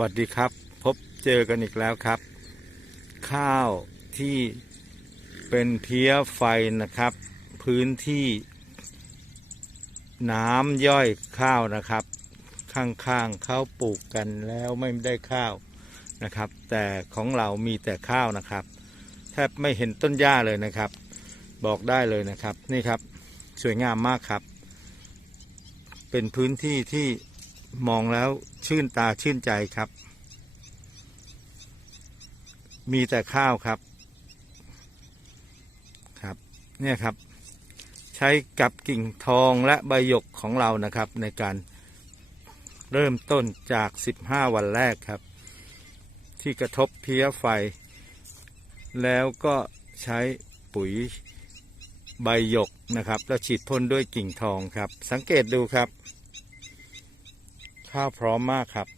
วัสดีครับ พบเจอกันอีกแล้วครับ ข้าวที่เป็นเพี้ยไฟนะครับ พื้นที่น้ำย่อยข้าวนะครับ ข้างๆเขาปลูกกันแล้วไม่ได้ข้าวนะครับ แต่ของเรามีแต่ข้าวนะครับ แทบไม่เห็นต้นหญ้าเลยนะครับ บอกได้เลยนะครับนี่ครับสวยงามมากครับ เป็นพื้นที่ที่มองแล้ว ชื่นตาชื่นใจครับ มีแต่ข้าวครับ ครับ เนี่ยครับ ใช้กับกิ่งทองและใบหยกของเรานะครับ ในการเริ่มต้นจาก 15 วันแรกครับ ที่กระทบเพี้ยไฟ แล้วก็ใช้ปุ๋ยใบหยกนะครับ แล้วฉีดพ่นด้วยกิ่งทองครับ สังเกตดูครับ ข้าวพร้อมมากครับ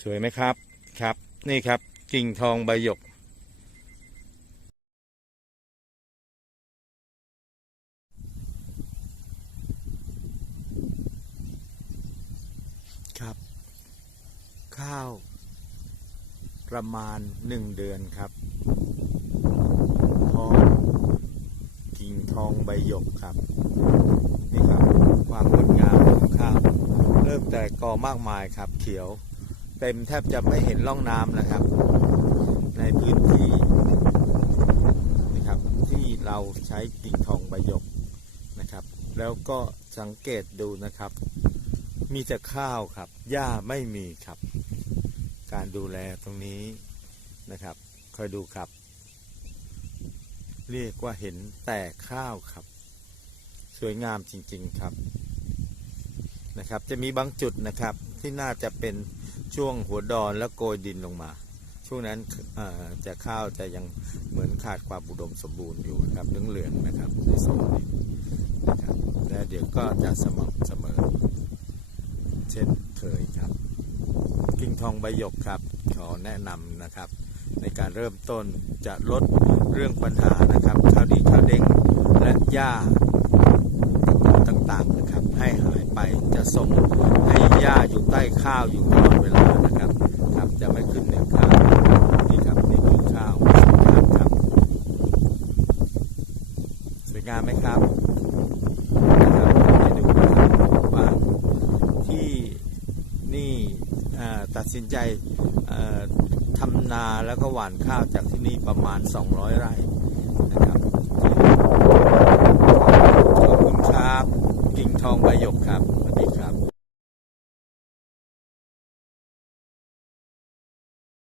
สวยไหมครับครับ นี่ครับกิ่งทองใบหยก ครับ ข้าว ประมาณหนึ่งเดือนครับพร้อมกิ่งทองใบหยกครับ นี่ครับ ความงดงามของข้าว เริ่มแต่ กอมากมายครับ เขียว เต็มแทบจะไม่เห็นร่องน้ำนะครับ ในพื้นที่นะครับที่เราใช้กิ่งทองใบหยกนะครับ แล้วก็สังเกตดูนะครับ มีแต่ข้าวครับ หญ้าไม่มีครับ การดูแลตรงนี้นะครับคอยดูครับ เรียกว่าเห็นแต่ข้าวครับ สวยงามจริง ๆ ครับ นะครับ จะมีบางจุดนะครับที่น่าจะเป็นช่วงหัวดอนแล้วโกยดินลงมา ช่วงนั้นจะข้าวจะยังเหมือนขาดความอุดมสมบูรณ์อยู่นะครับเหลืองๆนะครับในโซนนี้นะครับและเดี๋ยวก็จะสม่ำเสมอ เช่นเคยครับ กิ่งทองใบหยกครับขอแนะนำนะครับ ในการเริ่มต้นจะลดเรื่องปัญหานะครับข้าวดีข้าวเด้งและหญ้าต่างๆนะครับให้ จะส่งให้หญ้าอยู่ใต้ข้าวอยู่ตลอดเวลานะครับครับจะไม่ขึ้นเหนือข้าวนี่ครับนี่คือข้าวสวยงามครับสวยงามไหมครับนะครับให้ดูนะครับว่าที่นี่ตัดสินใจทำนาแล้วก็หว่านข้าวจากที่นี่ประมาณ 200 ไร่นะครับ ขอบคุณครับกิ่งทองใบหยกครับสวัสดีครับ